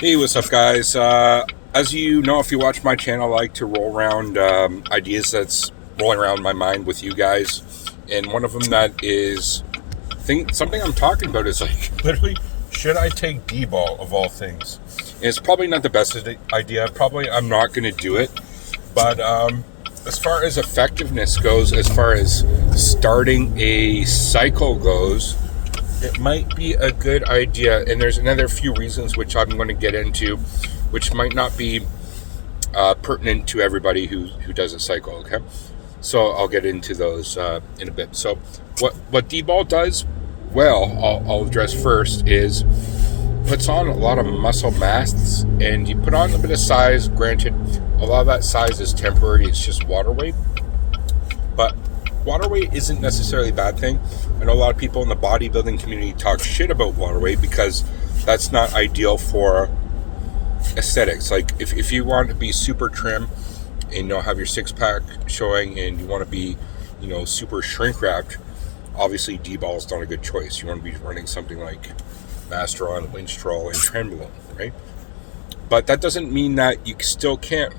Hey, what's up, guys? As you know, if you watch my channel, I like to roll around ideas that's rolling around my mind with you guys. And one of them that is something I'm talking about is like literally, should I take D-ball of all things? And it's probably not the best idea. Probably I'm not going to do it. But as far as effectiveness goes, as far as starting a cycle goes, it might be a good idea, and there's another few reasons which I'm going to get into, which might not be pertinent to everybody who does a cycle. Okay, so I'll get into those in a bit. So what D-ball does well, I'll address first, is puts on a lot of muscle mass, and you put on a bit of size. Granted, a lot of that size is temporary; it's just water weight, but water weight isn't necessarily a bad thing. I know a lot of people in the bodybuilding community talk shit about water weight because that's not ideal for aesthetics. Like if you want to be super trim and have your six pack showing, and you want to be super shrink wrapped, obviously D-ball is not a good choice. You want to be running something like Masteron, Winstrol, and Trenbolone, right? But that doesn't mean that you still can't.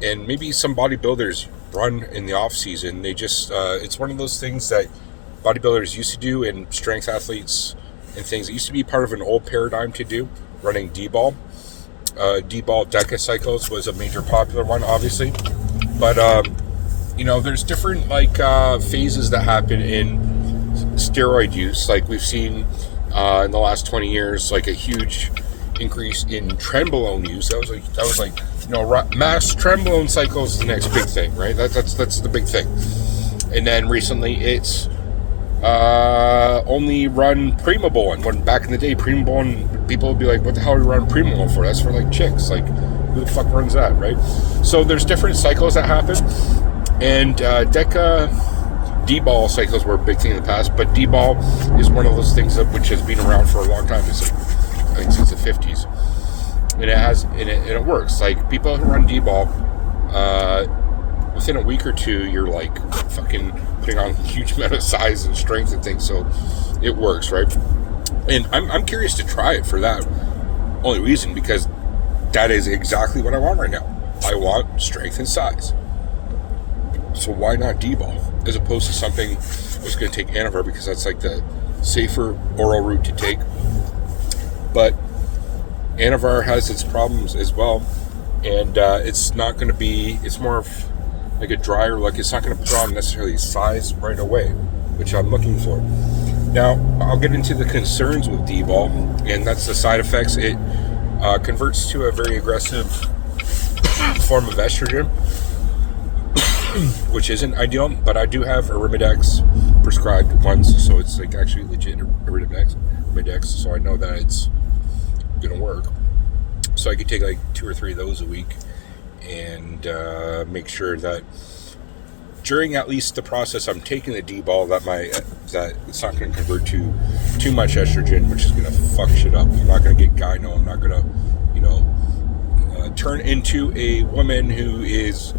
And maybe some bodybuilders run in the off season. They just it's one of those things that bodybuilders used to do, and strength athletes and things. It used to be part of an old paradigm to do, running D-ball. D-ball deca cycles was a major popular one, obviously. But there's different phases that happen in steroid use. Like we've seen in the last 20 years, like a huge increase in Trenbolone use. That was like mass Trenbolone cycles is the next big thing, right? That's the big thing. And then recently it's only run Primobolan. When back in the day, Primobolan, people would be like, what the hell are you running Primobolan for? That's for like chicks. Like, who the fuck runs that, right? So there's different cycles that happen. And Deca D-ball cycles were a big thing in the past, but D-ball is one of those things which has been around for a long time. It's like, I think since the 50s. And it works. Like, people who run D-ball, within a week or two, you're like fucking putting on a huge amount of size and strength and things. So it works, right? And I'm curious to try it for that only reason, because that is exactly what I want right now. I want strength and size. So why not D-ball as opposed to something that's going to take Anavar, because that's like the safer oral route to take. But Anavar has its problems as well, and it's not going to be. It's more of like a drier look. It's not going to put on necessarily size right away, which I'm looking for. Now I'll get into the concerns with D-ball, and that's the side effects. It converts to a very aggressive form of estrogen, which isn't ideal. But I do have Arimidex prescribed once, so it's like actually legit Arimidex, so I know that it's gonna work. So I could take like 2 or 3 of those a week, and make sure that during at least the process I'm taking the D-ball, that it's not going to convert to too much estrogen, which is going to fuck shit up. I'm not going to get gyno. I'm not going to turn into a woman who is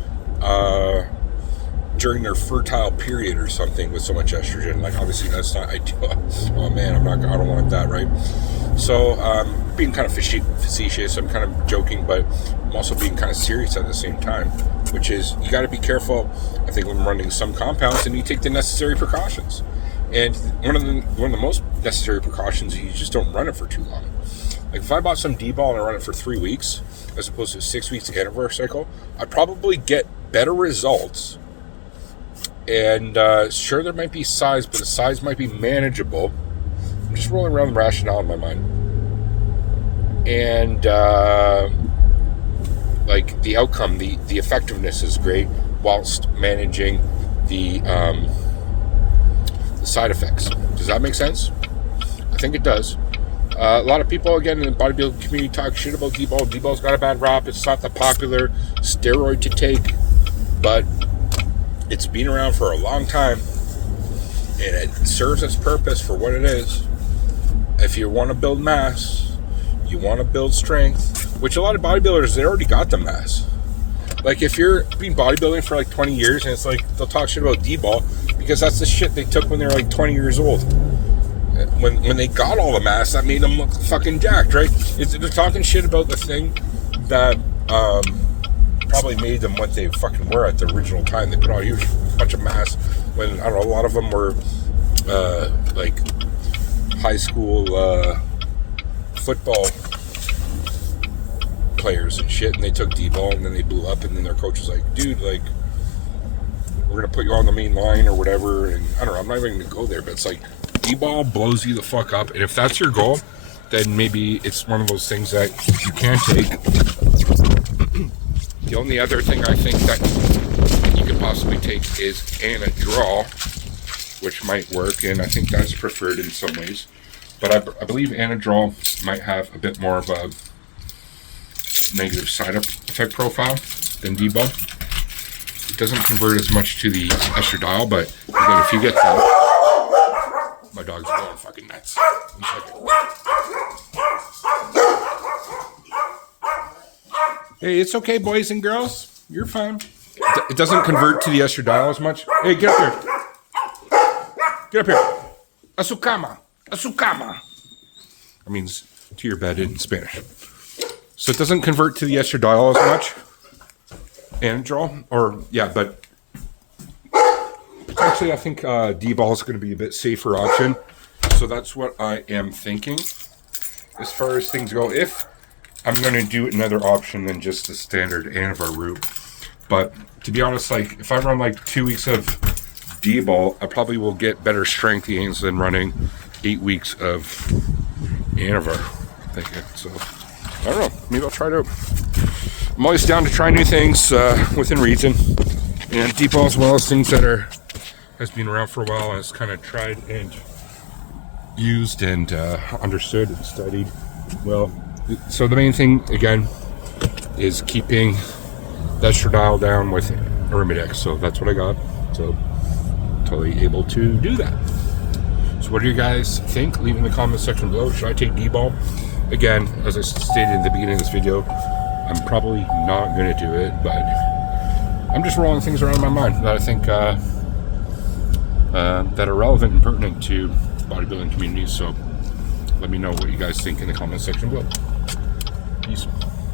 during their fertile period or something with so much estrogen. Like, obviously that's not ideal. Oh man, I don't want that, right? So being kind of facetious, I'm kind of joking, but I'm also being kind of serious at the same time, which is you got to be careful, I think, when running some compounds, and you take the necessary precautions. And one of the most necessary precautions is you just don't run it for too long. Like, if I bought some D-ball and I run it for 3 weeks as opposed to 6 weeks Anavar cycle, I'd probably get better results. And sure, there might be size, but the size might be manageable. I'm just rolling around the rationale in my mind. And like the outcome, the effectiveness is great, whilst managing the side effects. Does that make sense? I think it does. A lot of people, again, in the bodybuilding community talk shit about D-ball. D-ball's got a bad rap. It's not the popular steroid to take, but it's been around for a long time, and it serves its purpose for what it is. If you want to build mass, you want to build strength, which a lot of bodybuilders, they already got the mass. Like, if you're been bodybuilding for like 20 years, and it's like they'll talk shit about D-ball because that's the shit they took when they were like 20 years old. when they got all the masks, that made them look fucking jacked, right? They're talking shit about the thing that probably made them what they fucking were at the original time. They put out a huge bunch of masks when, I don't know, a lot of them were like high school football players and shit, and they took DBOL and then they blew up, and then their coach was like, dude, like, we're gonna put you on the main line or whatever. And I don't know, I'm not even gonna go there, but it's like DBOL blows you the fuck up, and if that's your goal, then maybe it's one of those things that you can take. The only other thing I think that you could possibly take is Anadrol, which might work, and I think that's preferred in some ways. But I believe Anadrol might have a bit more of a negative side effect profile than DBOL. It doesn't convert as much to the estradiol, but again, if you get that, my dog's going fucking nuts. Hey, it's okay, boys and girls. You're fine. It doesn't convert to the estradiol as much. Hey, get up here. Get up here. A su cama. A su cama. That means to your bed in Spanish. So it doesn't convert to the estradiol as much. Anadrol, but actually I think DBOL is going to be a bit safer option. So that's what I am thinking. As far as things go, if I'm going to do another option than just the standard Anavar route. But to be honest, like if I run like 2 weeks of DBOL, I probably will get better strength gains than running 8 weeks of Anavar. I think so. I don't know. Maybe I'll try it out. I'm always down to try new things within reason. And DBOL is one of those things that has been around for a while and is kind of tried and used and understood and studied well. So the main thing, again, is keeping the estradiol down with Arimidex. So that's what I got. So totally able to do that. So what do you guys think? Leave in the comment section below. Should I take DBOL? Again, as I stated in the beginning of this video, I'm probably not going to do it, but I'm just rolling things around my mind that I think that are relevant and pertinent to bodybuilding communities. So let me know what you guys think in the comment section below. Peace.